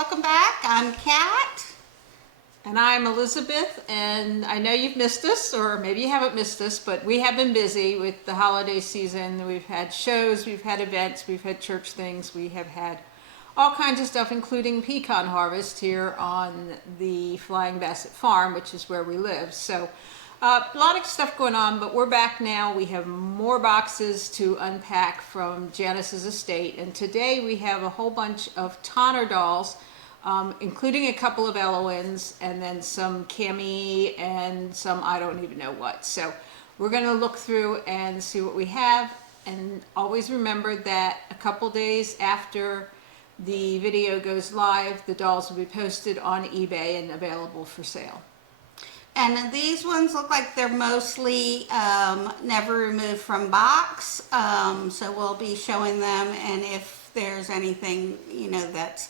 welcome back. I'm Kat. And I'm Elizabeth, and I know you've missed us, or maybe you haven't missed us, but we have been busy with the holiday season. We've had shows, we've had events, we've had church things, we have had all kinds of stuff, including pecan harvest here on the Flying Basset Farm, which is where we live. So a lot of stuff going on, but we're back now. We have more boxes to unpack from Janice's estate, and today we have a whole bunch of Tonner dolls, including a couple of Ellowynnes, and then some Cammy and some I don't even know what. So we're going to look through and see what we have, and always remember that a couple days after the video goes live, the dolls will be posted on eBay and available for sale. And these ones look like they're mostly never removed from box, so we'll be showing them, and if there's anything, you know, that's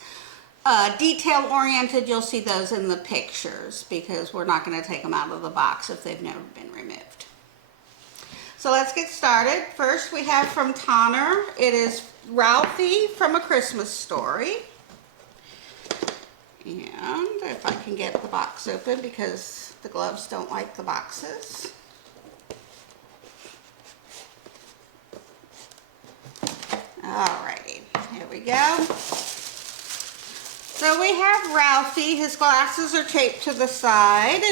detail oriented, you'll see those in the pictures, because we're not going to take them out of the box if they've never been removed. So let's get started. First we have from Tonner, it is Ralphie from A Christmas Story. And if I can get the box open, because the gloves don't like the boxes. Alrighty, here we go. So we have Ralphie. His glasses are taped to the side,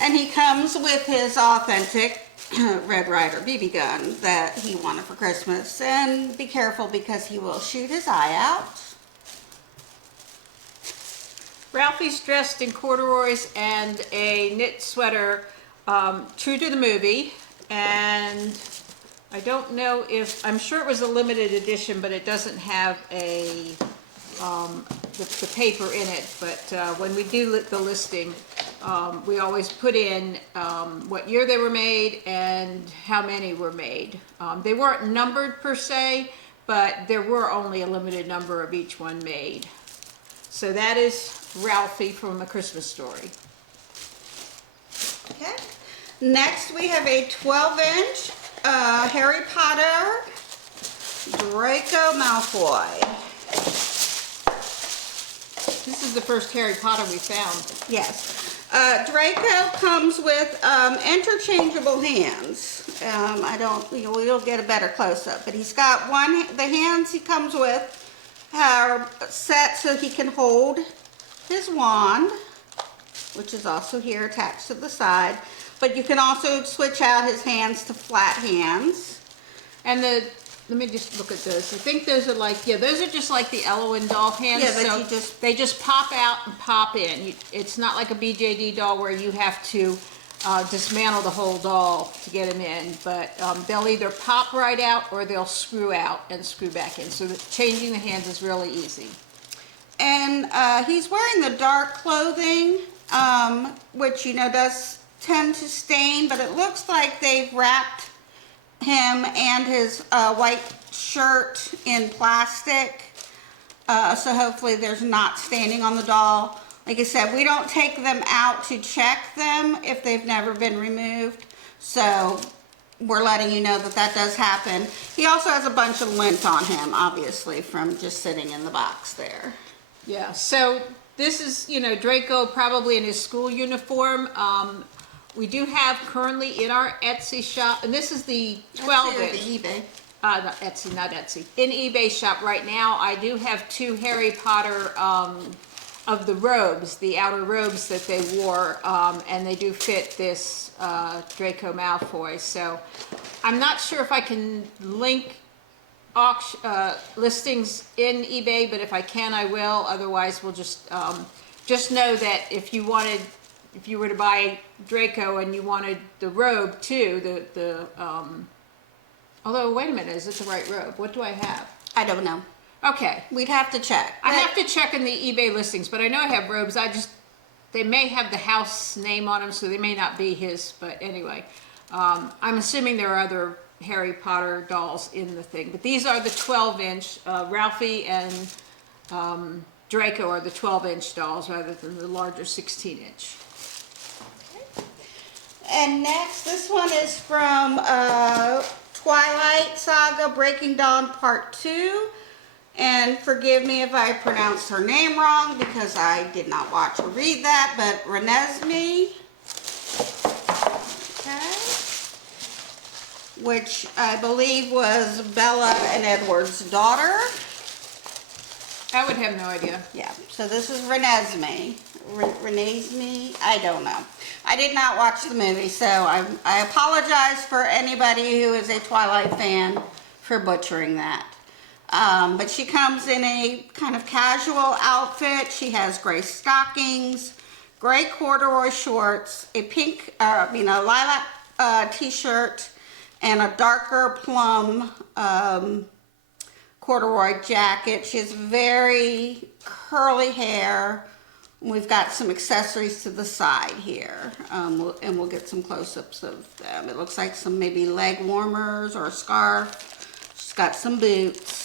and he comes with his authentic Red Ryder BB gun that he wanted for Christmas. And be careful, because he will shoot his eye out. Ralphie's dressed in corduroys and a knit sweater, true to the movie, and I don't know if, I'm sure it was a limited edition, but it doesn't have a the paper in it. But when we do the listing, we always put in what year they were made and how many were made. They weren't numbered per se, but there were only a limited number of each one made. So that is Ralphie from A Christmas Story. Okay. Next we have a 12-inch Harry Potter Draco Malfoy. This is the first Harry Potter we found. Yes. Draco comes with interchangeable hands. We'll get a better close-up, but he's got the hands he comes with are set so he can hold his wand, which is also here attached to the side, but you can also switch out his hands to flat hands. And let me just look at those. I think those are like, yeah, those are just like the Ellowynne doll hands. Yeah, so they just pop out and pop in. It's not like a BJD doll where you have to dismantle the whole doll to get them in, but they'll either pop right out or they'll screw out and screw back in. So changing the hands is really easy. And he's wearing the dark clothing, which, you know, does tend to stain, but it looks like they've wrapped him and his white shirt in plastic, so hopefully there's not staining on the doll. Like I said, we don't take them out to check them if they've never been removed, so we're letting you know that that does happen. He also has a bunch of lint on him, obviously, from just sitting in the box there. Yeah, so this is, you know, Draco probably in his school uniform. We do have currently in our Etsy shop, and this is the 12-inch. eBay. Not Etsy, not Etsy. In eBay shop right now, I do have two Harry Potter of the robes, the outer robes that they wore, and they do fit this Draco Malfoy. So I'm not sure if I can link listings in eBay, but if I can, I will. Otherwise, we'll just know that if you were to buy Draco and you wanted the robe too, although wait a minute, is it the right robe? What do I have? I don't know. Okay. We'd have to check. I have to check in the eBay listings, but I know I have robes. They may have the house name on them, so they may not be his, but anyway. I'm assuming there are other Harry Potter dolls in the thing, but these are the 12-inch. Ralphie and Draco are the 12-inch dolls rather than the larger 16-inch. And next, this one is from Twilight Saga Breaking Dawn Part 2. And forgive me if I pronounced her name wrong because I did not watch or read that, but Renesmee, okay, which I believe was Bella and Edward's daughter. I would have no idea. Yeah, so this is Renesmee. Renesmee? I don't know. I did not watch the movie, so I apologize for anybody who is a Twilight fan for butchering that. But she comes in a kind of casual outfit. She has gray stockings, gray corduroy shorts, a pink, lilac t-shirt, and a darker plum corduroy jacket. She has very curly hair. We've got some accessories to the side here, and we'll get some close-ups of them. It looks like some maybe leg warmers or a scarf. She's got some boots.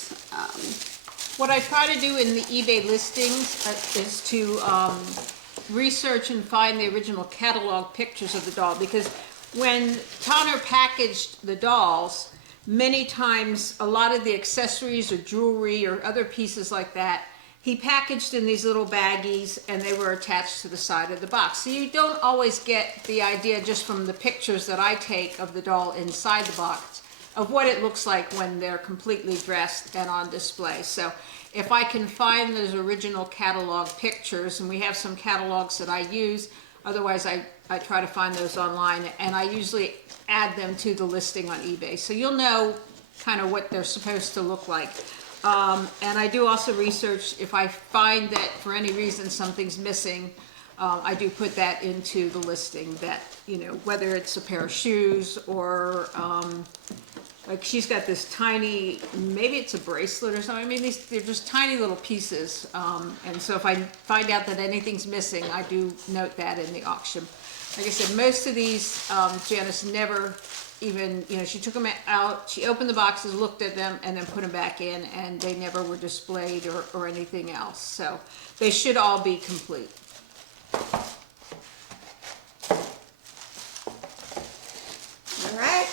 What I try to do in the eBay listings is to research and find the original catalog pictures of the doll, because when Tanner packaged the dolls, many times a lot of the accessories or jewelry or other pieces like that, he packaged in these little baggies and they were attached to the side of the box. So you don't always get the idea just from the pictures that I take of the doll inside the box of what it looks like when they're completely dressed and on display. So if I can find those original catalog pictures, and we have some catalogs that I use, otherwise I try to find those online, and I usually add them to the listing on eBay. So you'll know kind of what they're supposed to look like. And I do also research, if I find that for any reason something's missing, I do put that into the listing, that, whether it's a pair of shoes or, like she's got this tiny, maybe it's a bracelet or something. I mean, they're just tiny little pieces. And so if I find out that anything's missing, I do note that in the auction. Like I said, most of these, Janice never even, she took them out, she opened the boxes, looked at them, and then put them back in, and they never were displayed or anything else. So they should all be complete. All right.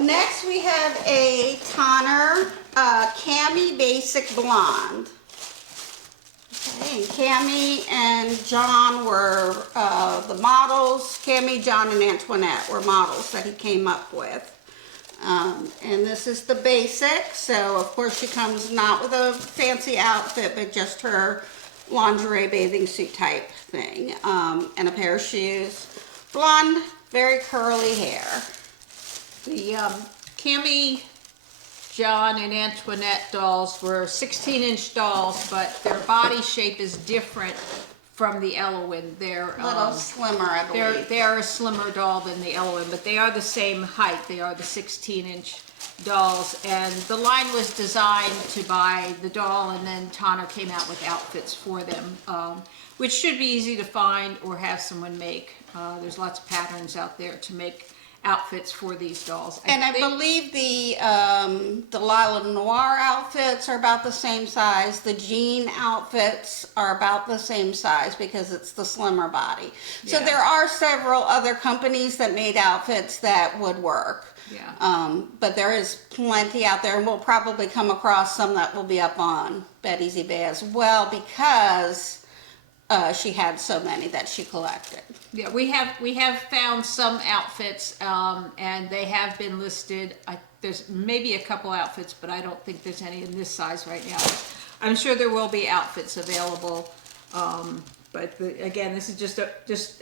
Next we have a Tanner Cami Basic Blonde. Okay, and Cami and John were the models. Cami, John, and Antoinette were models that he came up with. And this is the basic. So of course she comes not with a fancy outfit, but just her lingerie bathing suit type thing. And a pair of shoes. Blonde, very curly hair. The Cami, John, and Antoinette dolls were 16-inch dolls, but their body shape is different from the Ellowynne. They're A little slimmer, I believe. they are a slimmer doll than the Ellowynne, but they are the same height. They are the 16-inch dolls, and the line was designed to buy the doll, and then Tanner came out with outfits for them, which should be easy to find or have someone make. There's lots of patterns out there to make outfits for these dolls. I believe the Lila Noir outfits are about the same size. The jean outfits are about the same size because it's the slimmer body. So Yeah. there are several other companies that made outfits that would work. Yeah. But there is plenty out there, and we'll probably come across some that will be up on Betty's eBay as well, because she had so many that she collected. Yeah, we have found some outfits, and they have been listed. There's maybe a couple outfits, but I don't think there's any in this size right now. I'm sure there will be outfits available, but again, this is just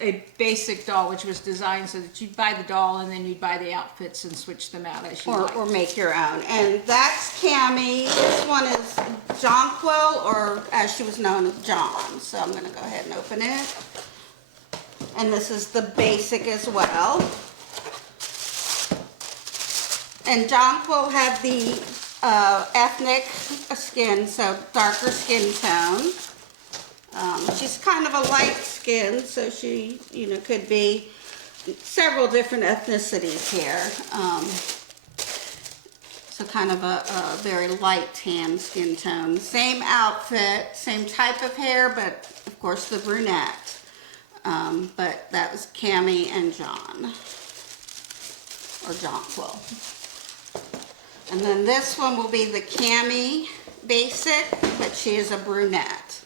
a basic doll, which was designed so that you'd buy the doll and then you'd buy the outfits and switch them out as you like. Or make your own. And that's Cami. This one is Jonquil, or as she was known as John. So I'm going to go ahead and open it. And this is the basic as well. And Jonquil had the ethnic skin, so darker skin tone. She's kind of a light skin, so she, could be several different ethnicities here. So kind of a very light tan skin tone. Same outfit, same type of hair, but of course the brunette. But that was Cami and John, or Jonquil. And then this one will be the Cami basic, but she is a brunette.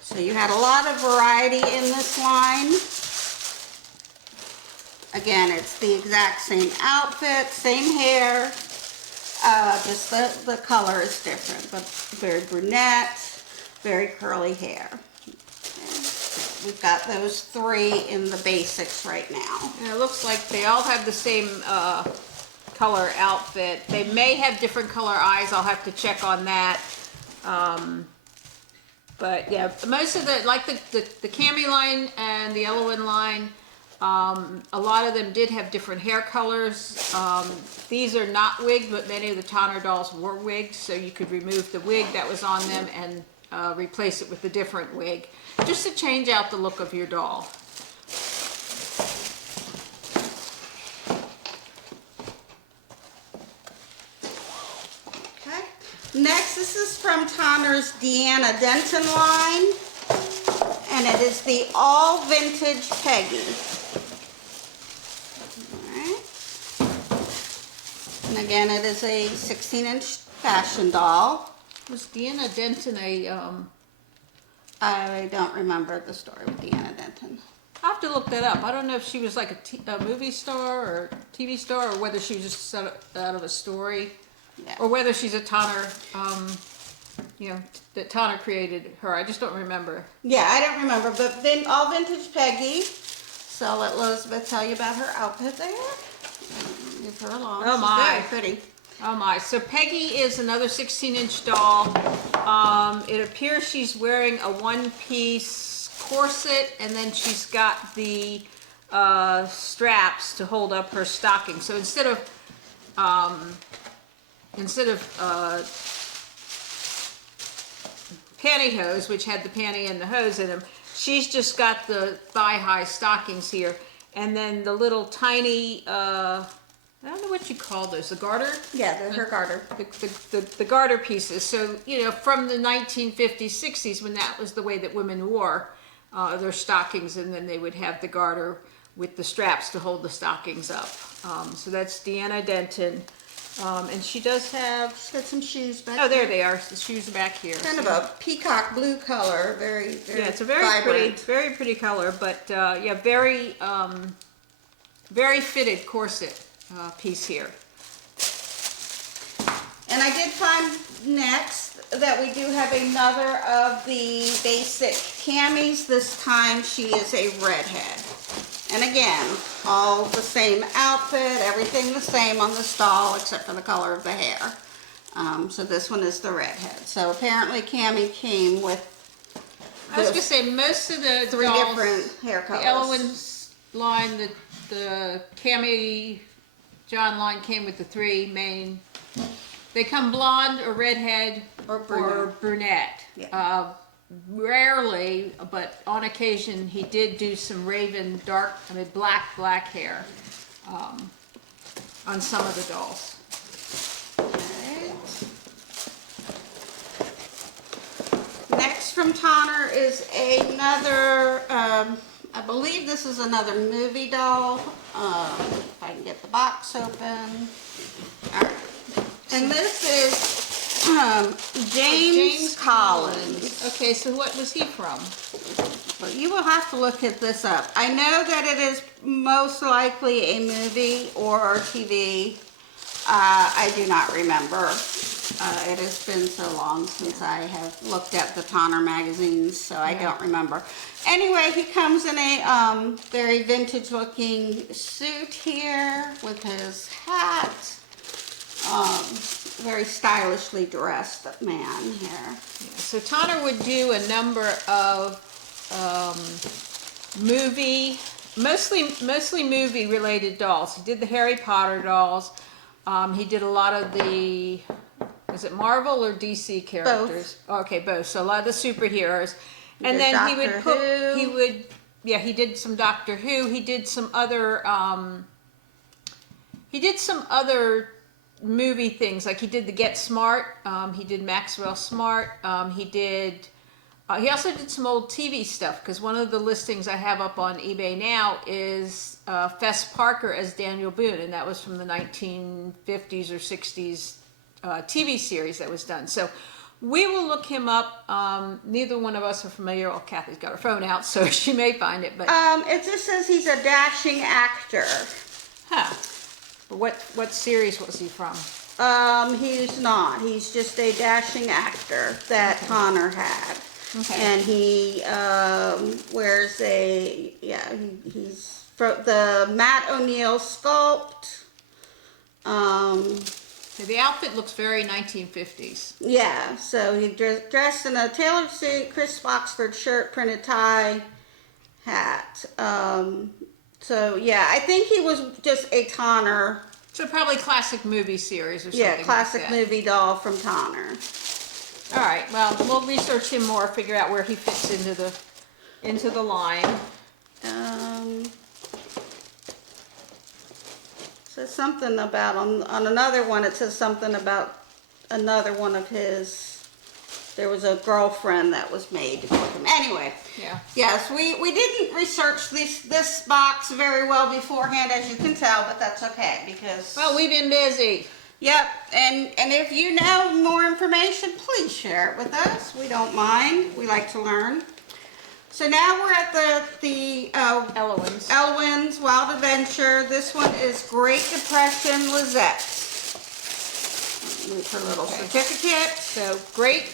So you had a lot of variety in this line. Again, it's the exact same outfit, same hair, just the color is different, but very brunette, very curly hair. Okay. We've got those 3 in the basics right now. And it looks like they all have the same color outfit. They may have different color eyes. I'll have to check on that. But yeah, most of the, like the Cami line and the Ellowynne line, a lot of them did have different hair colors. These are not wigged, but many of the Tonner dolls were wigged, so you could remove the wig that was on them and replace it with a different wig, just to change out the look of your doll. Okay. Next, this is from Tonner's Deanna Denton line, and it is the all vintage Peggy. And again, it is a 16-inch fashion doll. Was Deanna Denton I don't remember the story with Deanna Denton. I'll have to look that up. I don't know if she was like a movie star or TV star, or whether she was just set out of a story, Yeah. or whether she's a Tonner, you know, that Tonner created her. I just don't remember. Yeah, I don't remember, but all vintage Peggy. So I'll let Elizabeth tell you about her outfit there. Give her along. Oh, She's my. very pretty. Oh my, so Peggy is another 16-inch doll. It appears she's wearing a one-piece corset, and then she's got the straps to hold up her stocking. So instead of pantyhose, which had the panty and the hose in them, she's just got the thigh-high stockings here. And then the little tiny, I don't know what you call those, the garter? Yeah, her garter. The garter pieces. So, you know, from the 1950s, 60s, when that was the way that women wore their stockings, and then they would have the garter with the straps to hold the stockings up. So that's Deanna Denton. And she does have... She's got some shoes back Oh, there they are. The shoes are back here. Kind of a peacock blue color, very Yeah, it's a very vibrant. very pretty color, but yeah, very very fitted corset piece here. And I did find next that we do have another of the basic camis. This time she is a redhead. And again, all the same outfit, everything the same on this doll except for the color of the hair. So this one is the redhead. So apparently Cami came with I was gonna say most of the 3 dolls, different hair the colors. Ellowynne's line, the Cami John line came with the 3 main. They come blonde or redhead Or brunette. Yeah. Rarely, but on occasion, he did do some raven black hair on some of the dolls. Next from Tonner is another, I believe this is another movie doll. If I can get the box open. All right. And this is James Collins. Okay, so what was he from? Well, you will have to look at this up. I know that it is most likely a movie or TV. I do not remember. It has been so long since I have looked at the Tonner magazines, so I don't remember. Anyway, he comes in a very vintage looking suit here with his hat. Very stylishly dressed man here. So Tonner would do a number of mostly movie related dolls. He did the Harry Potter dolls. He did a lot of the, was it Marvel or DC characters? Both. Okay, both. So a lot of the superheroes. And then he did some Doctor Who. He did some other movie things, like he did the Get Smart, he did Maxwell Smart, he also did some old TV stuff, because one of the listings I have up on eBay now is Fess Parker as Daniel Boone, and that was from the 1950s or 60s TV series that was done. So we will look him up. Neither one of us are familiar. Well, Kathy's got her phone out, so she may find it. But It just says he's a dashing actor. huh. But what series was he from? He's not. He's just a dashing actor that Connor had. Okay. And he wears he's from the Matt O'Neill sculpt. So the outfit looks very 1950s. Yeah, so he dressed in a tailored suit, crisp Oxford shirt, printed tie, hat. So yeah, I think he was just a Tonner. So probably classic movie series or something. Yeah, classic like that. movie doll from Tonner. All right. Well, we'll research him more, figure out where he fits into the line. Says something about on another one. It says something about another one of his. There was a girlfriend that was made for him. Anyway. Yeah. Yes, we didn't research this box very well beforehand, as you can tell, but that's okay because. Well, we've been busy. Yep, and if you know more information, please share it with us. We don't mind. We like to learn. So now we're at the Ellowynne's. Ellowynne's Wild Adventure. This one is Great Depression Lizette. Move her little certificate. So Great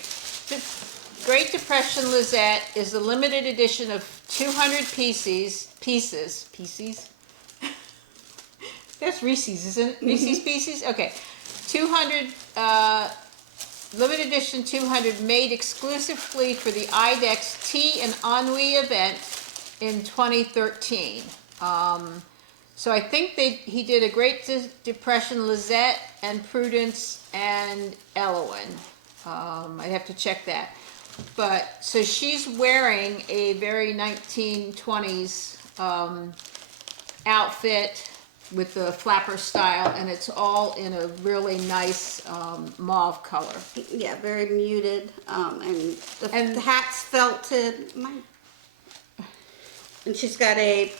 Depression Lizette is a limited edition of 200 pieces. That's Reese's, isn't it? Reese's Pieces? Okay. 200, limited edition 200 made exclusively for the IDEX Tea and Ennui event in 2013. So I think he did a Great Depression Lizette and Prudence and Ellowyne. I'd have to check that. But, so she's wearing a very 1920s outfit with the flapper style, and it's all in a really nice mauve color. Yeah, very muted, and the hat's felted. And she's got a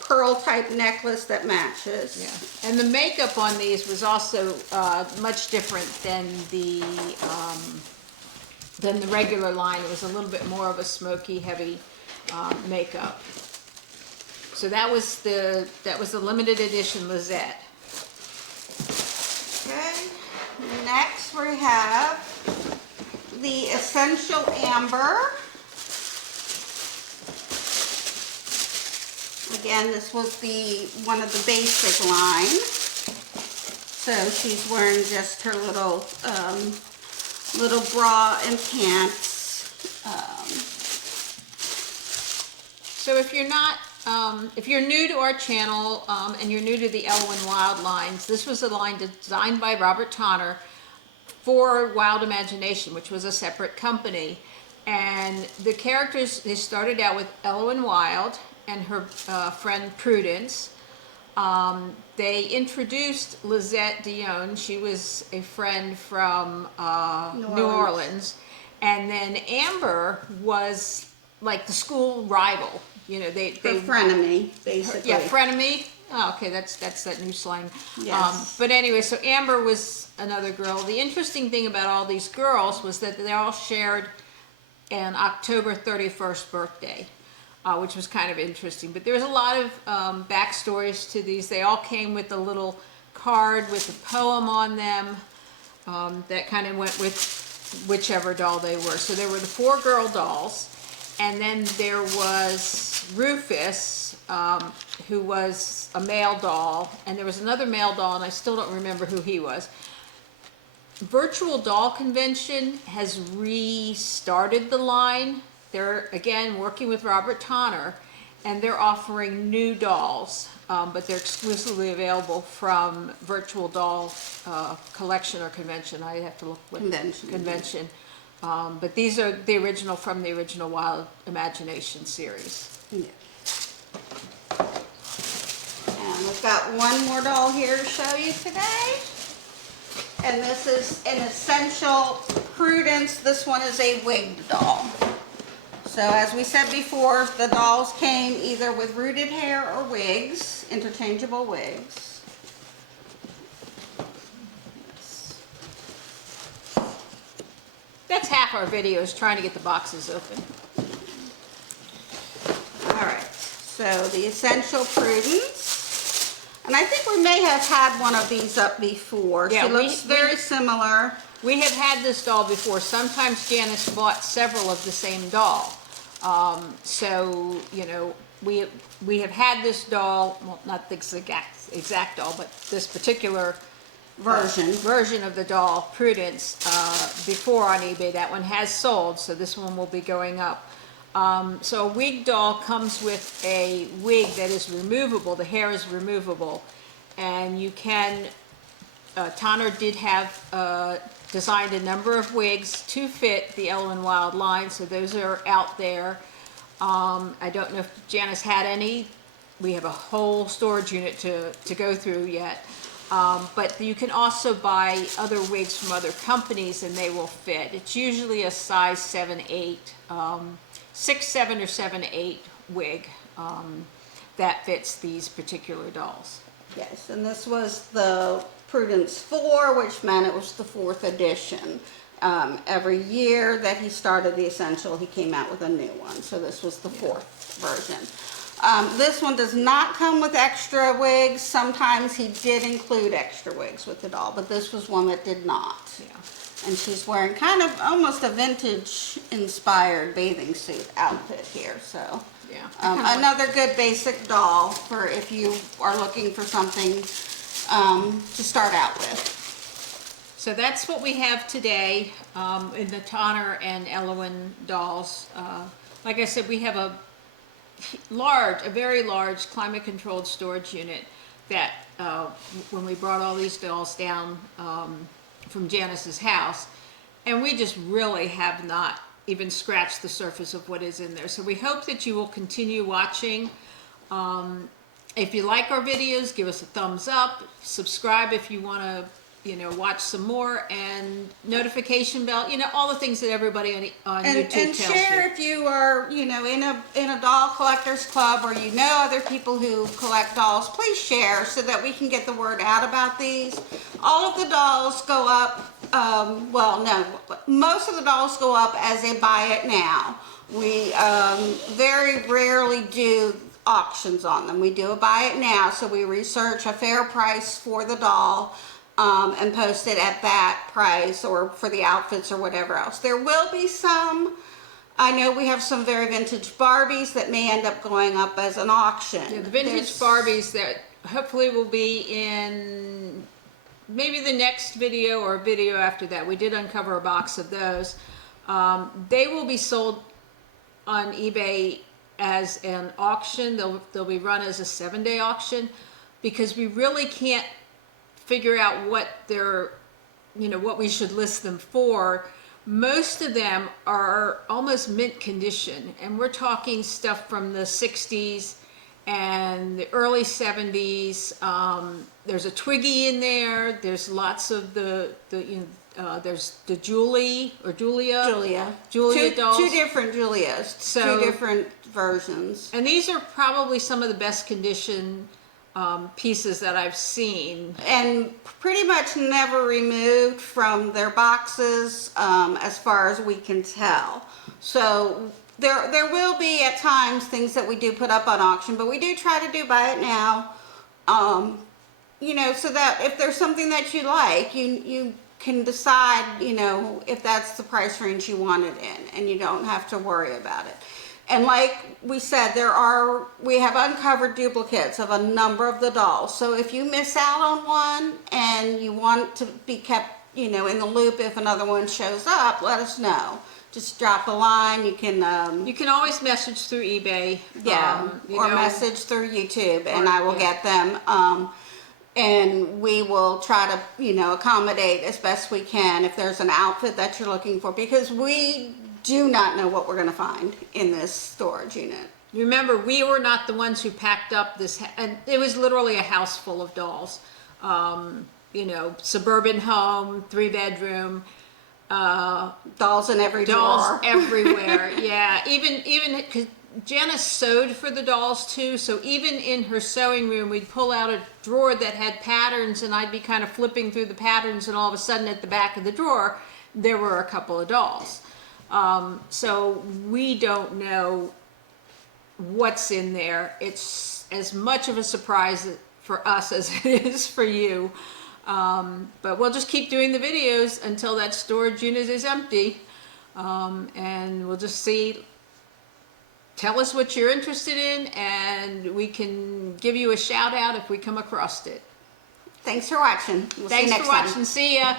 pearl type necklace that matches. Yeah, and the makeup on these was also much different than the regular line. It was a little bit more of a smoky, heavy makeup. So that was the limited edition Lizette. Okay. Next we have the Essential Amber. Again, this was one of the basic line. So she's wearing just her little bra and pants. So if you're new to our channel and you're new to the Ellowynne Wild lines, this was a line designed by Robert Tonner for Wild Imagination, which was a separate company. And the characters, they started out with Ellowynne Wilde and her friend Prudence. They introduced Lizette Dion. She was a friend from New Orleans. And then Amber was like the school rival. You know, they frenemy, basically. Yeah, frenemy. Oh, okay, that's that new slang. Yes. But anyway, so Amber was another girl. The interesting thing about all these girls was that they all shared an October 31st birthday, which was kind of interesting. But there was a lot of backstories to these. They all came with a little card with a poem on them that kind of went with whichever doll they were. So there were the 4 girl dolls. And then there was Rufus, who was a male doll, and there was another male doll, and I still don't remember who he was. Virtual Doll Convention has restarted the line. They're, again, working with Robert Tonner, and they're offering new dolls, but they're exclusively available from Virtual Doll Collection or Convention. I have to look with Convention. But these are the original from the original Wild Imagination series. Yeah. And we've got one more doll here to show you today. And this is an Essential Prudence. This one is a wigged doll. So as we said before, the dolls came either with rooted hair or wigs, interchangeable wigs. That's half our video is trying to get the boxes open. All right, so the Essential Prudence. And I think we may have had one of these up before. Yeah, She looks very similar. We have had this doll before. Sometimes Janice bought several of the same doll. So, you know, we have had this doll, well, not the exact doll, but this particular version of the doll, Prudence, before on eBay. That one has sold, so this one will be going up. So a wig doll comes with a wig that is removable. The hair is removable, and you can, Tanner did have designed a number of wigs to fit the Ellowynne Wilde line, so those are out there. I don't know if Janice had any. We have a whole storage unit to go through yet. But you can also buy other wigs from other companies and they will fit. It's usually a size 7-8, 6-7 or 7-8 wig that fits these particular dolls. Yes, and this was the Prudence 4, which meant it was the 4th edition. Every year that he started the Essential, he came out with a new one. So this was the 4th version. This one does not come with extra wigs. Sometimes he did include extra wigs with the doll, but this was one that did not. Yeah. And she's wearing kind of almost a vintage inspired bathing suit outfit here. So Yeah. another good basic doll for if you are looking for something to start out with. So that's what we have today in the Tanner and Ellowynne dolls. Like I said, we have a very large climate-controlled storage unit that when we brought all these dolls down from Janice's house, and we just really have not even scratched the surface of what is in there. So we hope that you will continue watching. If you like our videos, give us a thumbs up, subscribe if you want to watch some more, and notification bell, all the things that everybody on YouTube And tells share you. if you are, in a doll collectors club, or other people who collect dolls. Please share so that we can get the word out about these. All of the dolls go up. Well, no, most of the dolls go up as a buy it now. We very rarely do auctions on them. We do a buy it now, so we research a fair price for the doll. And post it at that price, or for the outfits or whatever else. There will be some, I know we have some very vintage Barbies that may end up going up as an auction. Yeah, the vintage Barbies that hopefully will be in maybe the next video or video after that. We did uncover a box of those. They will be sold on eBay as an auction. They'll be run as a 7-day auction, because we really can't figure out what what we should list them for. Most of them are almost mint condition, and we're talking stuff from the 60s and the early 70s. There's a Twiggy in there. There's lots of there's the Julia dolls. Two different Julias, So- two different versions. And these are probably some of the best condition pieces that I've seen. And pretty much never removed from their boxes, as far as we can tell. So there will be at times things that we do put up on auction, but we do try to do buy it now. So that if there's something that you like, you can decide, if that's the price range you want it in, and you don't have to worry about it. And like we said, we have uncovered duplicates of a number of the dolls. So if you miss out on one and you want to be kept, in the loop if another one shows up, let us know. Just drop a line. You can always message through eBay. Or message through YouTube, and I will get them. And we will try to, accommodate as best we can if there's an outfit that you're looking for, because we do not know what we're going to find in this storage unit. Remember, we were not the ones who packed up this, and it was literally a house full of dolls. Suburban home, 3-bedroom, dolls in every dolls drawer. everywhere. Yeah, even because Janice sewed for the dolls too, so even in her sewing room, we'd pull out a drawer that had patterns, and I'd be kind of flipping through the patterns, and all of a sudden at the back of the drawer, there were a couple of dolls. So we don't know what's in there. It's as much of a surprise for us as it is for you. But we'll just keep doing the videos until that storage unit is empty. And we'll just see, tell us what you're interested in, and we can give you a shout out if we come across it. Thanks for watching. We'll see you Thanks next for time. watching. See ya.